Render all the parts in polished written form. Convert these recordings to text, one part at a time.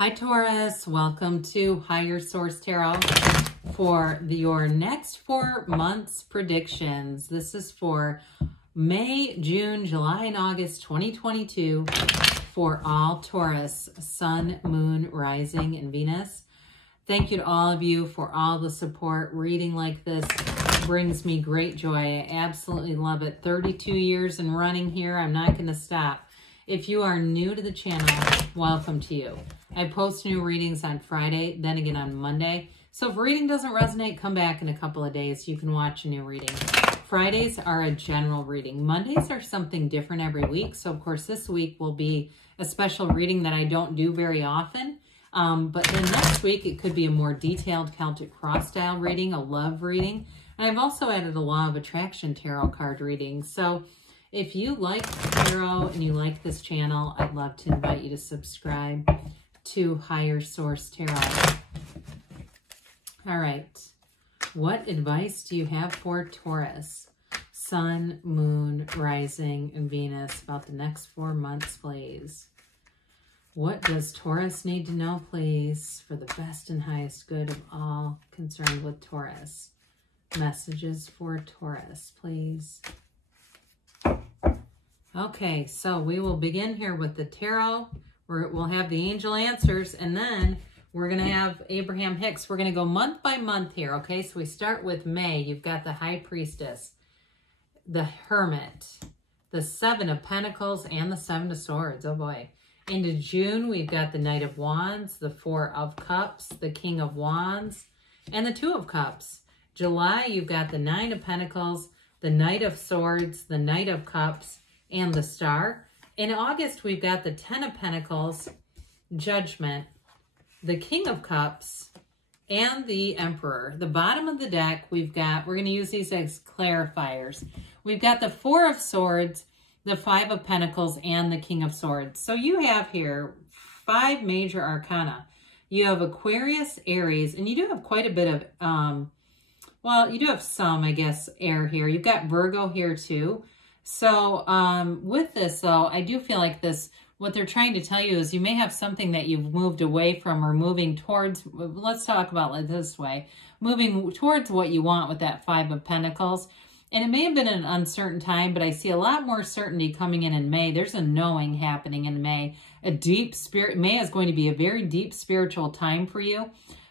Hi Taurus, welcome to Higher Source Tarot for your next 4 months predictions. This is for May, June, July, and August 2022 for all Taurus, Sun, Moon, Rising, and Venus. Thank you to all of you for all the support. Reading like this brings me great joy. I absolutely love it. 32 years and running here. I'm not going to stop. If you are new to the channel, welcome to you. I post new readings on Friday, then again on Monday. So if reading doesn't resonate, come back in a couple of days. You can watch a new reading. Fridays are a general reading. Mondays are something different every week. So of course this week will be a special reading that I don't do very often. But then next week it could be a more detailed Celtic cross style reading, a love reading. And I've also added a law of attraction tarot card reading. So if you like tarot and you like this channel, I'd love to invite you to subscribe to Higher Source Tarot. All right. What advice do you have for Taurus, Sun, Moon, Rising, and Venus about the next 4 months, please? What does Taurus need to know, please, for the best and highest good of all concerned with Taurus? Messages for Taurus, please. Okay, so we will begin here with the tarot. We'll have the angel answers, and then we're going to have Abraham Hicks. We're going to go month by month here, okay? So we start with May. You've got the High Priestess, the Hermit, the Seven of Pentacles, and the Seven of Swords. Oh, boy. Into June, we've got the Knight of Wands, the Four of Cups, the King of Wands, and the Two of Cups. July, you've got the Nine of Pentacles, the Knight of Swords, the Knight of Cups, and the Star. In August, we've got the Ten of Pentacles, Judgment, the King of Cups, and the Emperor. The bottom of the deck, we're going to use these as clarifiers. We've got the Four of Swords, the Five of Pentacles, and the King of Swords. So you have here 5 major arcana. You have Aquarius, Aries, and you do have quite a bit of, well, you do have some, I guess, air here. You've got Virgo here too. So with this, though, I do feel like this, what they're trying to tell you is you may have something that you've moved away from or moving towards. Let's talk about it this way. Moving towards what you want with that Five of Pentacles. And it may have been an uncertain time, but I see a lot more certainty coming in May. There's a knowing happening in May. A deep spirit. May is going to be a very deep spiritual time for you.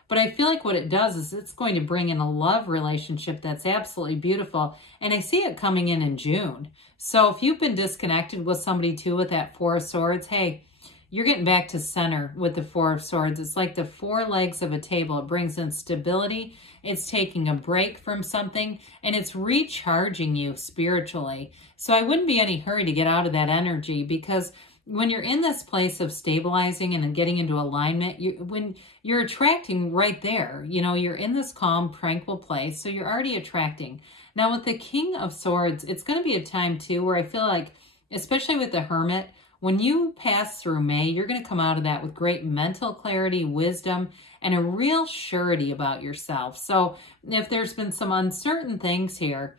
But I feel like what it does is it's going to bring in a love relationship that's absolutely beautiful. And I see it coming in June. So if you've been disconnected with somebody too with that Four of Swords, hey, you're getting back to center with the Four of Swords. It's like the 4 legs of a table. It brings in stability. It's taking a break from something. And it's recharging you spiritually. So I wouldn't be in any hurry to get out of that energy, because when you're in this place of stabilizing and getting into alignment, when you're attracting right there, you know, you're in this calm, tranquil place, so you're already attracting. Now with the King of Swords, it's going to be a time too where I feel like, especially with the Hermit, when you pass through May, you're going to come out of that with great mental clarity, wisdom, and a real surety about yourself. So if there's been some uncertain things here,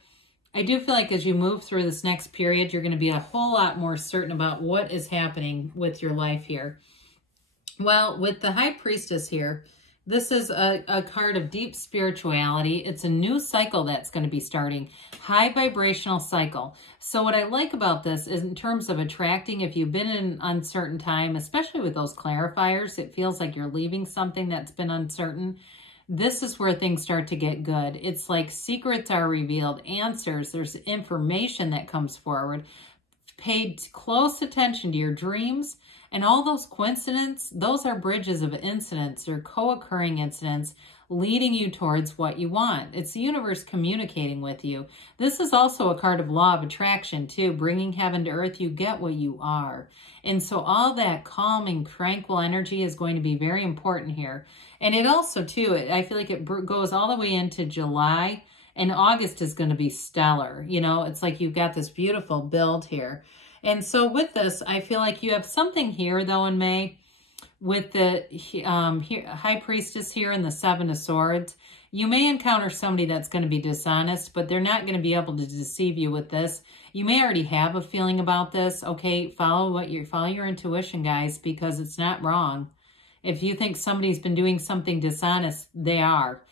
I do feel like as you move through this next period, you're going to be a whole lot more certain about what is happening with your life here. Well, with the High Priestess here, this is a card of deep spirituality. It's a new cycle that's going to be starting. High vibrational cycle. So what I like about this is in terms of attracting, if you've been in an uncertain time, especially with those clarifiers, it feels like you're leaving something that's been uncertain. This is where things start to get good. It's like secrets are revealed, answers, there's information that comes forward. Pay close attention to your dreams, and all those coincidences, those are bridges of incidents or co-occurring incidents leading you towards what you want. It's the universe communicating with you. This is also a card of law of attraction too, bringing heaven to earth. You get what you are. And so all that calming, tranquil energy is going to be very important here. And it also too, I feel like it goes all the way into July, and August is going to be stellar. You know, it's like you've got this beautiful build here. And so with this, I feel like you have something here though in May with the High Priestess here and the Seven of Swords. You may encounter somebody that's going to be dishonest, but they're not going to be able to deceive you with this. You may already have a feeling about this. Okay, follow your intuition, guys, because it's not wrong. If you think somebody's been doing something dishonest, they are.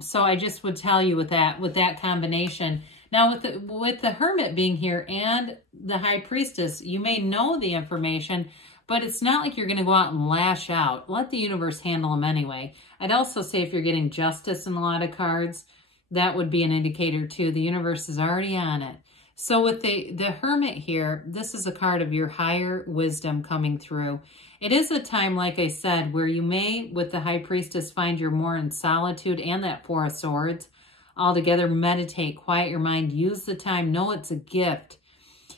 So I just would tell you with that combination. Now with the Hermit being here and the High Priestess, you may know the information, but it's not like you're going to go out and lash out. Let the universe handle them anyway. I'd also say if you're getting justice in a lot of cards, that would be an indicator too. The universe is already on it. So with the Hermit here, this is a card of your higher wisdom coming through. It is a time, like I said, where you may, with the High Priestess, find you're more in solitude, and that Four of Swords. Altogether, meditate, quiet your mind, use the time, know it's a gift.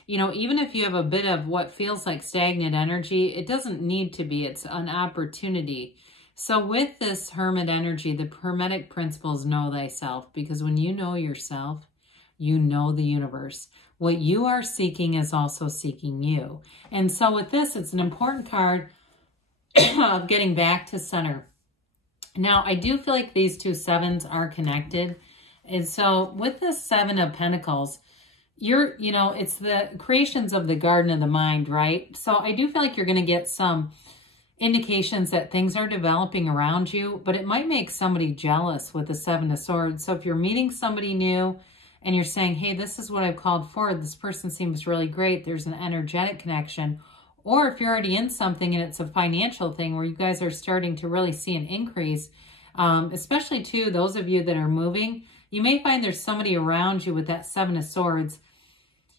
You know, even if you have a bit of what feels like stagnant energy, it doesn't need to be. It's an opportunity. So with this Hermit energy, the Hermetic principles know thyself, because when you know yourself, you know the universe. What you are seeking is also seeking you. And so with this, it's an important card of getting back to center. Now, I do feel like these two sevens are connected. And so with this Seven of Pentacles, it's the creations of the garden of the mind, right? So I do feel like you're going to get some indications that things are developing around you, but it might make somebody jealous with the Seven of Swords. So if you're meeting somebody new and you're saying, hey, this is what I've called for, this person seems really great, there's an energetic connection. Or if you're already in something and it's a financial thing where you guys are starting to really see an increase, especially too, those of you that are moving, you may find there's somebody around you with that Seven of Swords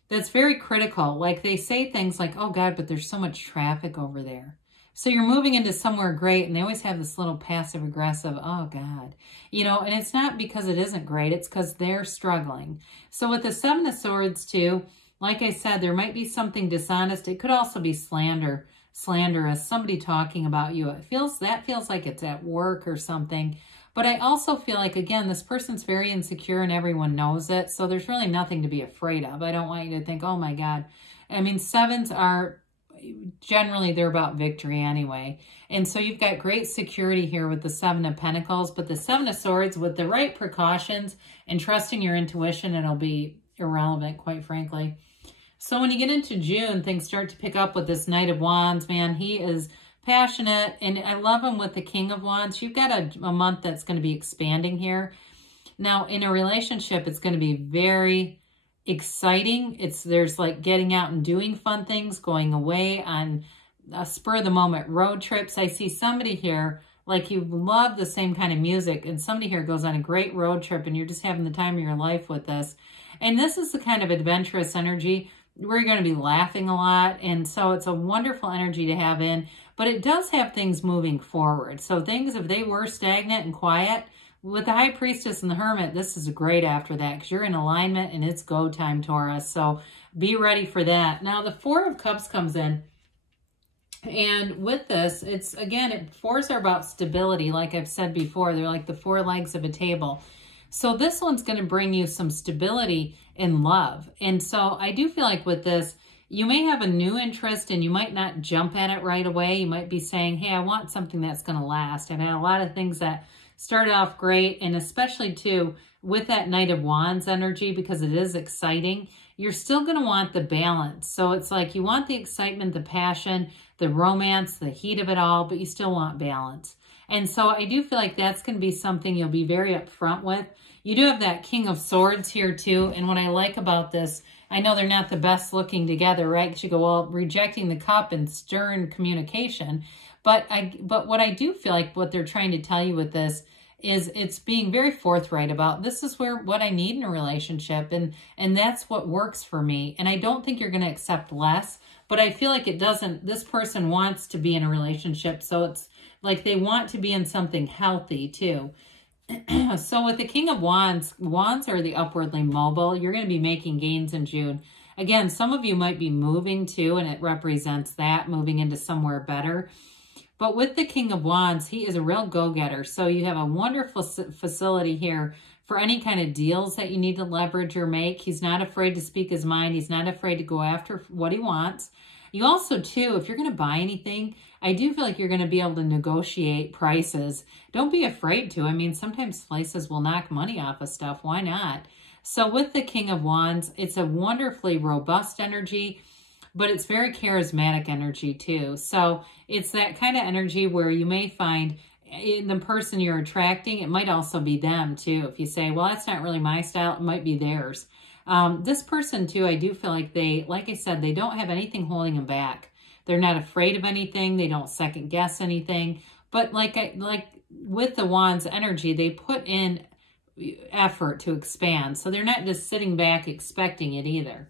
that's very critical. Like they say things like, oh God, but there's so much traffic over there. So you're moving into somewhere great, and they always have this little passive aggressive, oh God, and it's not because it isn't great, it's because they're struggling. So with the Seven of Swords too, like I said, there might be something dishonest. It could also be slanderous, somebody talking about you. That feels like it's at work or something. But I also feel like, again, this person's very insecure and everyone knows it. So there's really nothing to be afraid of. I don't want you to think, oh my God. I mean, sevens are, generally they're about victory anyway. And so you've got great security here with the Seven of Pentacles. But the Seven of Swords, with the right precautions and trusting your intuition, it'll be irrelevant, quite frankly. So when you get into June, things start to pick up with this Knight of Wands. Man, he is passionate, and I love him with the King of Wands. You've got a month that's going to be expanding here. Now, in a relationship, it's going to be very exciting. There's like getting out and doing fun things, going away on a spur-of-the-moment road trips. I see somebody here, like you love the same kind of music, and somebody here goes on a great road trip, and you're just having the time of your life with this. And this is the kind of adventurous energy where you're going to be laughing a lot, and so it's a wonderful energy to have in. But it does have things moving forward. So things, if they were stagnant and quiet, with the High Priestess and the Hermit, this is great after that because you're in alignment and it's go time, Taurus. So be ready for that. Now, the Four of Cups comes in. And with this, fours are about stability. Like I've said before, they're like the four legs of a table. So this one's going to bring you some stability in love. And so I do feel like with this, you may have a new interest and you might not jump at it right away. You might be saying, hey, I want something that's going to last. I've had a lot of things that started off great, and especially too with that Knight of Wands energy, because it is exciting, you're still going to want the balance. So it's like you want the excitement, the passion, the romance, the heat of it all, but you still want balance. And so I do feel like that's going to be something you'll be very upfront with. You do have that King of Swords here too. And what I like about this, I know they're not the best looking together, right? Because you go, well, rejecting the cup and stern communication. But what I do feel like what they're trying to tell you with this is it's being very forthright about this is what I need in a relationship. And that's what works for me. And I don't think you're going to accept less. But I feel like this person wants to be in a relationship. So it's like they want to be in something healthy too. So with the King of Wands, Wands are the upwardly mobile. You're going to be making gains in June. Again, some of you might be moving too, and it represents that, moving into somewhere better. But with the King of Wands, he is a real go-getter. So you have a wonderful facility here for any kind of deals that you need to leverage or make. He's not afraid to speak his mind. He's not afraid to go after what he wants. You also, too, if you're going to buy anything, I do feel like you're going to be able to negotiate prices. Don't be afraid to. I mean, sometimes slices will knock money off of stuff. Why not? So with the King of Wands, it's a wonderfully robust energy. but it's very charismatic energy too. So it's that kind of energy where you may find in the person you're attracting, it might also be them too. If you say, well, that's not really my style, it might be theirs. This person too, I do feel like they, like I said, they don't have anything holding them back. They're not afraid of anything. They don't second guess anything. But like with the Wands energy, they put in effort to expand. So they're not just sitting back expecting it either.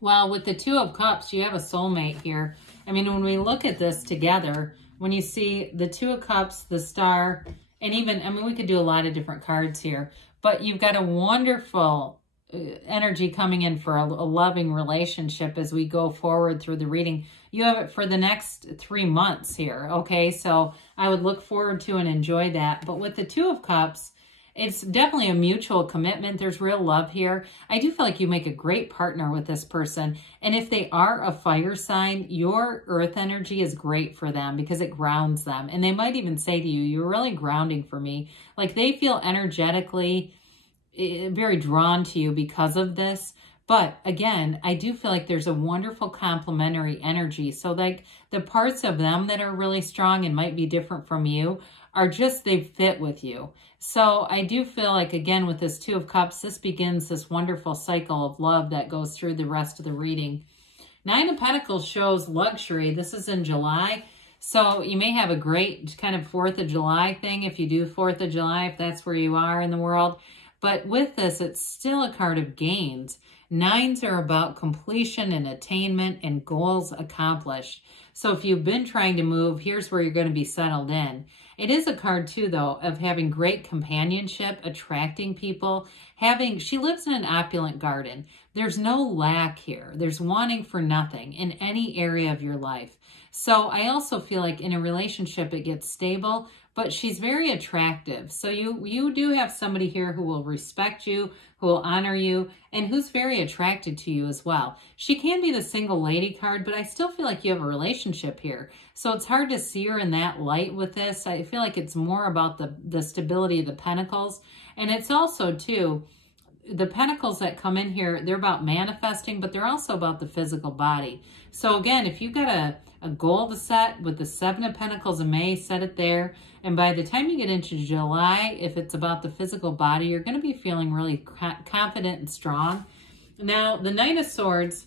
Well, with the Two of Cups, you have a soulmate here. I mean, when we look at this together, when you see the Two of Cups, the Star, and even, I mean, we could do a lot of different cards here, but you've got a wonderful energy coming in for a loving relationship as we go forward through the reading. You have it for the next 3 months here, okay? So I would look forward to and enjoy that. But with the Two of Cups, it's definitely a mutual commitment. There's real love here. I do feel like you make a great partner with this person. And if they are a fire sign, your earth energy is great for them because it grounds them. And they might even say to you, you're really grounding for me. Like they feel energetically very drawn to you because of this. But again, I do feel like there's a wonderful complementary energy. So like the parts of them that are really strong and might be different from you are just, they fit with you. So I do feel like, again, with this Two of Cups, this begins this wonderful cycle of love that goes through the rest of the reading. Nine of Pentacles shows luxury. This is in July. So you may have a great kind of 4th of July thing if you do 4th of July, if that's where you are in the world. But with this, it's still a card of gains. Nines are about completion and attainment and goals accomplished. So if you've been trying to move, here's where you're going to be settled in. It is a card too, though, of having great companionship, attracting people, she lives in an opulent garden. There's no lack here. There's wanting for nothing in any area of your life. So I also feel like in a relationship, it gets stable, but she's very attractive. So you do have somebody here who will respect you, who will honor you, and who's very attracted to you as well. She can be the single lady card, but I still feel like you have a relationship here. So it's hard to see her in that light with this. I feel like it's more about the stability of the Pentacles. And it's also, too, the Pentacles that come in here, they're about manifesting, but they're also about the physical body. So again, if you've got a goal to set with the Seven of Pentacles in May, set it there. And by the time you get into July, if it's about the physical body, you're going to be feeling really confident and strong. Now, the Knight of Swords,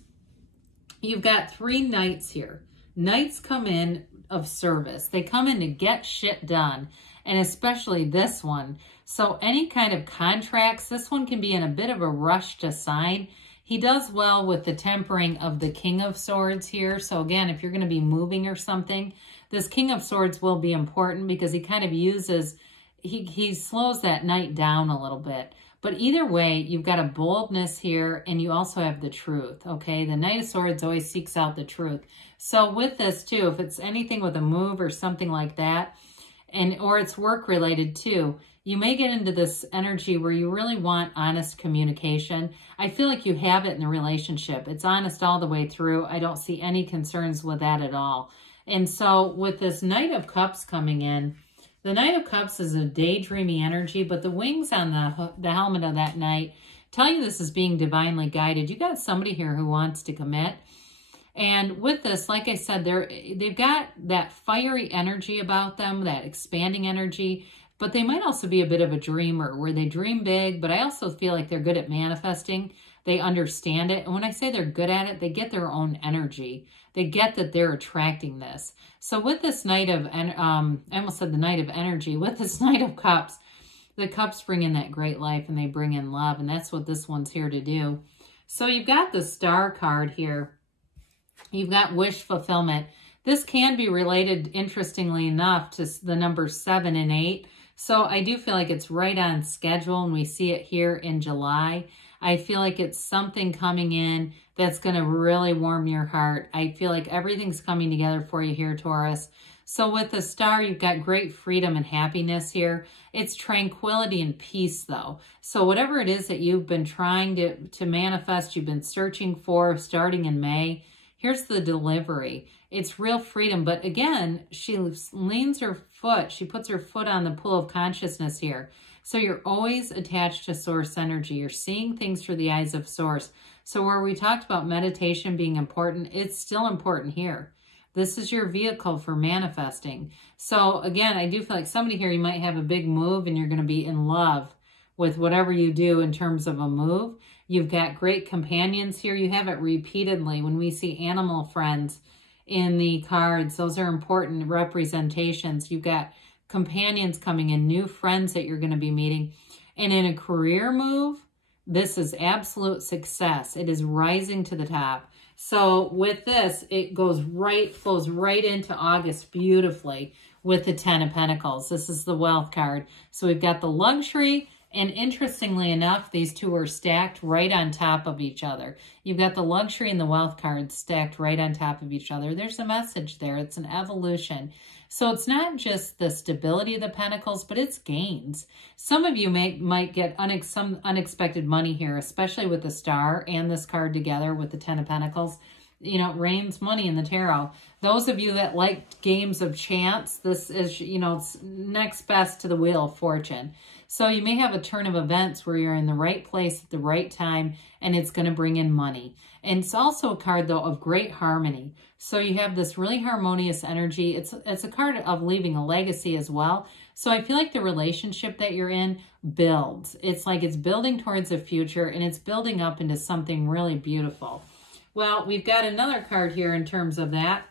you've got 3 knights here. Knights come in of service. They come in to get shit done, and especially this one. So any kind of contracts, this one can be in a bit of a rush to sign. He does well with the tempering of the King of Swords here. So again, if you're going to be moving or something, this King of Swords will be important because he kind of uses, he slows that knight down a little bit. But either way, you've got a boldness here and you also have the truth, okay? The Knight of Swords always seeks out the truth. So with this too, if it's anything with a move or something like that, or it's work related too, you may get into this energy where you really want honest communication. I feel like you have it in the relationship. It's honest all the way through. I don't see any concerns with that at all. And so with this Knight of Cups coming in, the Knight of Cups is a daydreamy energy, but the wings on the helmet of that knight tell you this is being divinely guided. You got somebody here who wants to commit. And with this, like I said, they've got that fiery energy about them, that expanding energy, but they might also be a bit of a dreamer where they dream big, but I also feel like they're good at manifesting. They understand it. And when I say they're good at it, they get their own energy. They get that they're attracting this. So with this Knight of, I almost said the Knight of Energy, with this Knight of Cups, the cups bring in that great life and they bring in love. And that's what this one's here to do. So you've got the Star card here. You've got wish fulfillment. This can be related, interestingly enough, to the numbers 7 and 8. So I do feel like it's right on schedule, and we see it here in July. I feel like it's something coming in that's going to really warm your heart. I feel like everything's coming together for you here, Taurus. So with the Star, you've got great freedom and happiness here. It's tranquility and peace, though. So whatever it is that you've been trying to manifest, you've been searching for starting in May, here's the delivery. It's real freedom. But again, she leans her foot. She puts her foot on the pool of consciousness here. So you're always attached to source energy. You're seeing things through the eyes of source. So where we talked about meditation being important, it's still important here. This is your vehicle for manifesting. So again, I do feel like somebody here, you might have a big move and you're going to be in love with whatever you do in terms of a move. You've got great companions here. You have it repeatedly. When we see animal friends in the cards, those are important representations. You've got companions coming in, new friends that you're going to be meeting. And in a career move, this is absolute success. It is rising to the top. So with this, it flows right into August beautifully with the 10 of Pentacles. This is the wealth card. So we've got the luxury, and interestingly enough, these two are stacked right on top of each other. You've got the luxury and the wealth cards stacked right on top of each other. There's a message there. It's an evolution. So it's not just the stability of the Pentacles, but it's gains. Some of you might get some unexpected money here, especially with the Star and this card together with the 10 of Pentacles. You know, it rains money in the tarot. Those of you that like games of chance, this is, you know, it's next best to the Wheel of Fortune. So you may have a turn of events where you're in the right place at the right time, and it's going to bring in money. And it's also a card, though, of great harmony. So you have this really harmonious energy. It's a card of leaving a legacy as well. So I feel like the relationship that you're in builds. It's like it's building towards the future, and it's building up into something really beautiful. Well, we've got another card here in terms of that.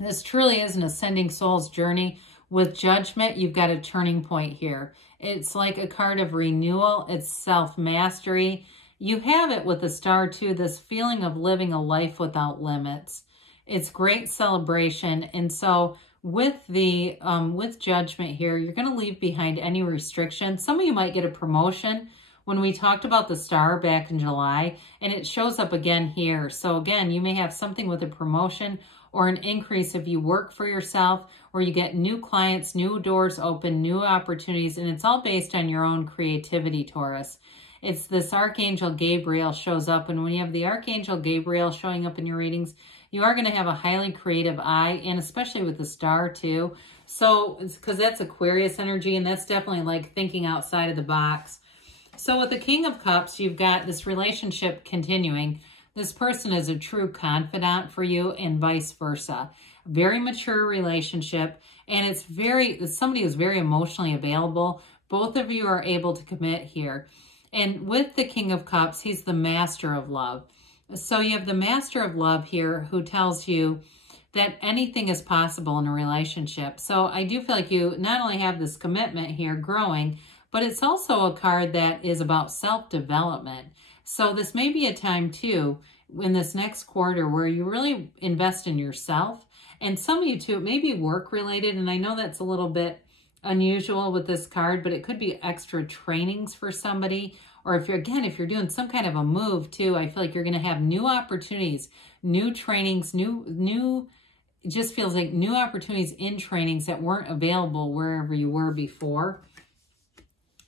This truly is an ascending soul's journey. With Judgment, you've got a turning point here. It's like a card of renewal. It's self-mastery. You have it with the Star too, this feeling of living a life without limits. It's great celebration. And so with the with Judgment here, you're going to leave behind any restrictions. Some of you might get a promotion. When we talked about the Star back in July, and it shows up again here. So again, you may have something with a promotion or an increase if you work for yourself, or you get new clients, new doors open, new opportunities, and it's all based on your own creativity, Taurus. It's this Archangel Gabriel shows up, and when you have the Archangel Gabriel showing up in your readings, you are going to have a highly creative eye, and especially with the Star too. So it's because that's Aquarius energy, and that's definitely like thinking outside of the box. So with the King of Cups, you've got this relationship continuing. This person is a true confidant for you and vice versa. Very mature relationship, and it's somebody who's very emotionally available. Both of you are able to commit here. And with the King of Cups, he's the master of love. So you have the master of love here who tells you that anything is possible in a relationship. So I do feel like you not only have this commitment here growing, but it's also a card that is about self-development. So this may be a time too in this next quarter where you really invest in yourself. And some of you too, it may be work related. And I know that's a little bit unusual with this card, but it could be extra trainings for somebody. Or if you're doing some kind of a move too, I feel like you're going to have new opportunities, new trainings, it just feels like new opportunities in trainings that weren't available wherever you were before.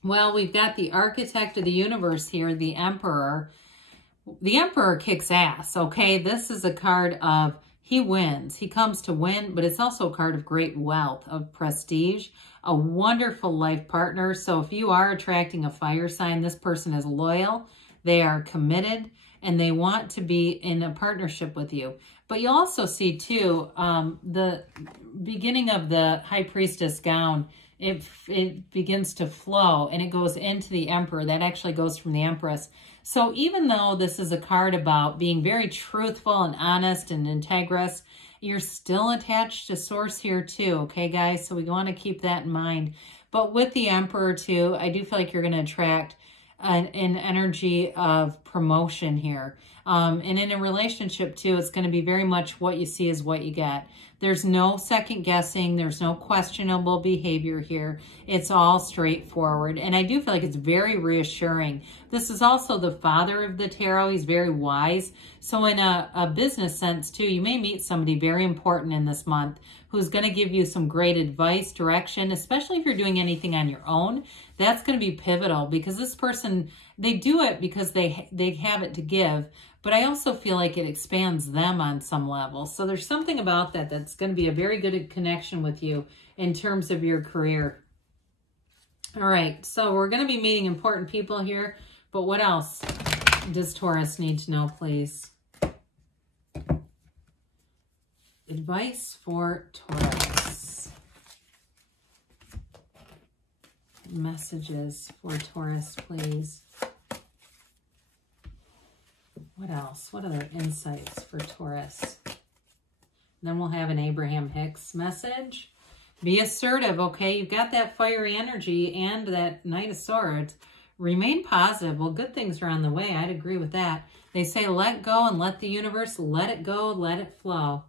Well, we've got the architect of the universe here, the Emperor. The Emperor kicks ass, okay? This is a card of he wins. He comes to win, but it's also a card of great wealth, of prestige, a wonderful life partner. So if you are attracting a fire sign, this person is loyal, they are committed, and they want to be in a partnership with you. But you'll also see, too, the beginning of the High Priestess gown, it begins to flow and it goes into the Emperor. That actually goes from the Empress. So even though this is a card about being very truthful and honest and integrous, you're still attached to Source here too, okay, guys? So we want to keep that in mind. But with the Emperor too, I do feel like you're going to attract an energy of promotion here. And in a relationship too, it's going to be very much what you see is what you get. There's no second guessing. There's no questionable behavior here. It's all straightforward. And I do feel like it's very reassuring. This is also the father of the tarot. He's very wise. So in a business sense too, you may meet somebody very important in this month who's going to give you some great advice, direction, especially if you're doing anything on your own. That's going to be pivotal because this person, they do it because they have it to give. But I also feel like it expands them on some level. So there's something about that that's going to be a very good connection with you in terms of your career. All right, so we're going to be meeting important people here, but what else does Taurus need to know, please? Advice for Taurus. Messages for Taurus, please. What else? What other insights for Taurus? Then we'll have an Abraham Hicks message. Be assertive, okay? You've got that fiery energy and that Knight of Swords. Remain positive. Well, good things are on the way. I'd agree with that. They say let go and let the universe let it go, let it flow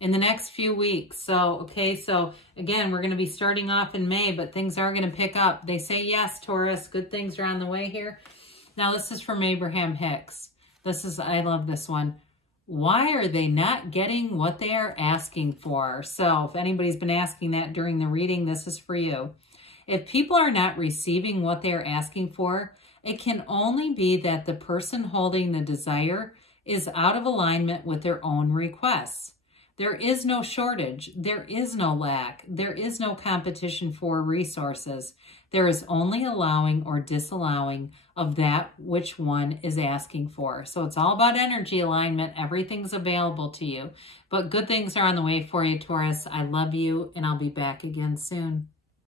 in the next few weeks. So, okay, so again, we're going to be starting off in May, but things are going to pick up. They say yes, Taurus. Good things are on the way here. Now, this is from Abraham Hicks. I love this one. Why are they not getting what they are asking for? So if anybody's been asking that during the reading, this is for you. If people are not receiving what they are asking for, it can only be that the person holding the desire is out of alignment with their own requests. There is no shortage. There is no lack. There is no competition for resources. There is only allowing or disallowing of that which one is asking for. So it's all about energy alignment. Everything's available to you. But good things are on the way for you, Taurus. I love you, and I'll be back again soon.